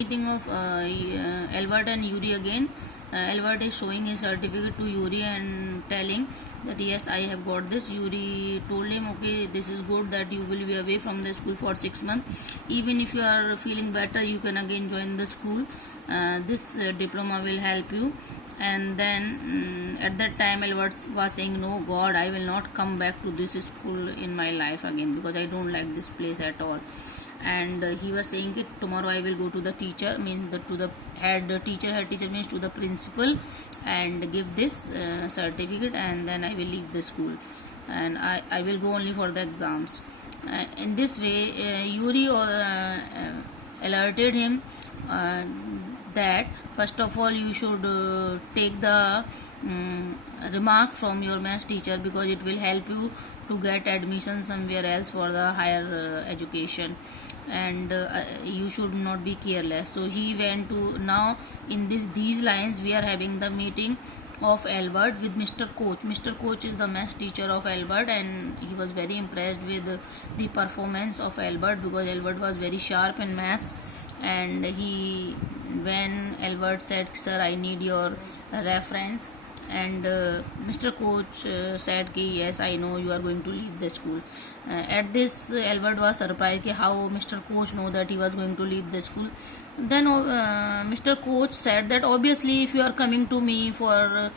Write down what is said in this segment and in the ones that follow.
Meeting of Albert and Yuri again. Albert is showing his certificate to Yuri and telling that yes, I have got this. Yuri told him, okay, this is good that you will be away from the school for 6 months. Even if you are feeling better, you can again join the school. This diploma will help you. And then at that time Albert was saying, no God, I will not come back to this school in my life again because I don't like this place at all. And he was saying that tomorrow I will go to the teacher, means to the head teacher means to the principal, and give this certificate, and then I will leave the school and I will go only for the exams. In this way Yuri alerted him that first of all you should take the remark from your maths teacher, because it will help you to get admission somewhere else for the higher education, and you should not be careless. So he went to, now in these lines we are having the meeting of Albert with Mr. Coach. Mr. Coach is the maths teacher of Albert, and he was very impressed with the performance of Albert because Albert was very sharp in maths. And when Albert said, sir, I need your reference, and Mr. Coach said ki yes, I know you are going to leave the school. At this Albert was surprised ki how Mr. Coach know that he was going to leave the school. Then Mr. Coach said that obviously if you are coming to me for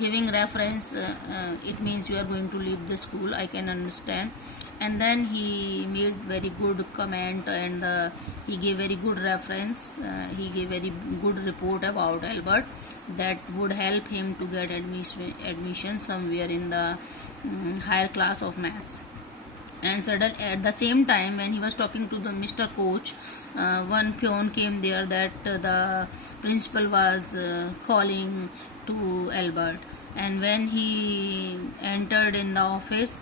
giving reference, it means you are going to leave the school, I can understand. And then he made very good comment, and he gave very good reference, he gave very good report about Albert that would help him to get admission somewhere in the higher class of maths. And suddenly at the same time when he was talking to the Mr. Coach, one peon came there that the principal was calling to Albert. And when he entered in the office,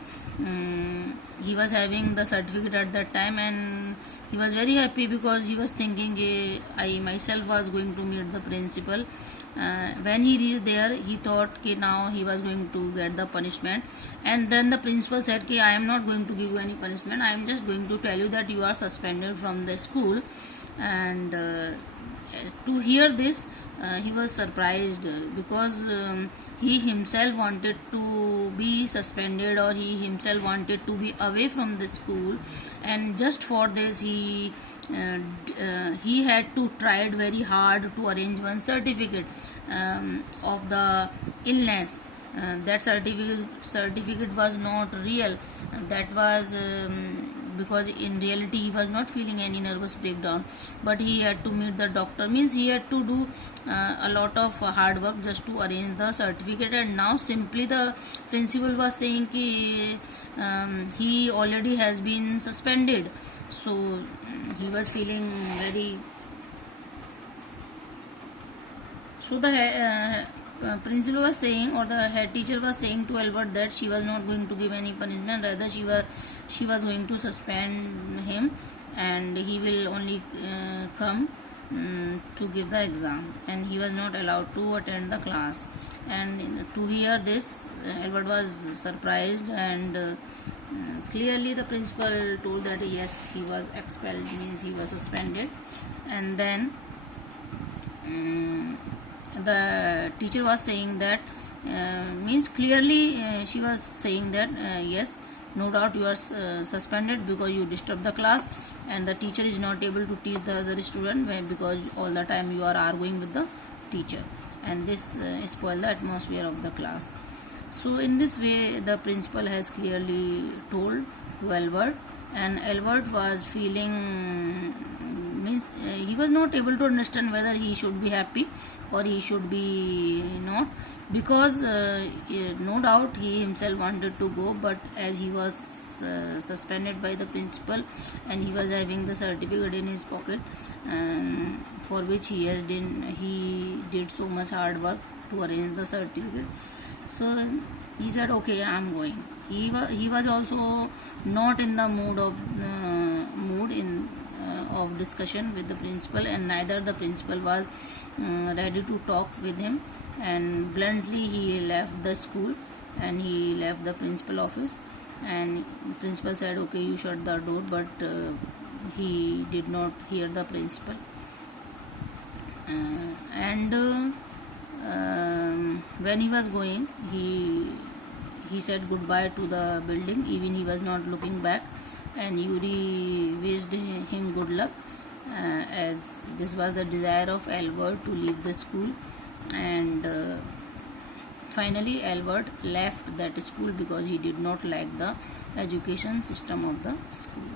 he was having the certificate at that time, and he was very happy because he was thinking I myself was going to meet the principal. When he reached there, he thought now he was going to get the punishment, and then the principal said I am not going to give you any punishment, I am just going to tell you that you are suspended from the school. And to hear this he was surprised because he himself wanted to be suspended, or he himself wanted to be away from the school, and just for this he had to tried very hard to arrange one certificate of the illness. That certificate was not real. That was because in reality he was not feeling any nervous breakdown, but he had to meet the doctor, means he had to do a lot of hard work just to arrange the certificate. And now simply the principal was saying he already has been suspended, so he was feeling very. So the principal was saying, or the head teacher was saying to Albert that she was not going to give any punishment, rather she was going to suspend him, and he will only come to give the exam, and he was not allowed to attend the class. And to hear this Albert was surprised, and clearly the principal told that yes, he was expelled, means he was suspended. And then the teacher was saying that means clearly she was saying that yes, no doubt you are suspended because you disturb the class, and the teacher is not able to teach the other student because all the time you are arguing with the teacher, and this spoil the atmosphere of the class. So in this way the principal has clearly told to Albert, and Albert was feeling, means he was not able to understand whether he should be happy or he should be not, because no doubt he himself wanted to go, but as he was suspended by the principal and he was having the certificate in his pocket, for which he did so much hard work to arrange the certificate. So he said okay, I am going. He was also not in the mood of discussion with the principal, and neither the principal was ready to talk with him, and bluntly he left the school and he left the principal office. And principal said okay, you shut the door, but he did not hear the principal. And when he was going, he said goodbye to the building. Even he was not looking back, and Yuri wished him good luck, as this was the desire of Albert to leave the school. And finally Albert left that school because he did not like the education system of the school.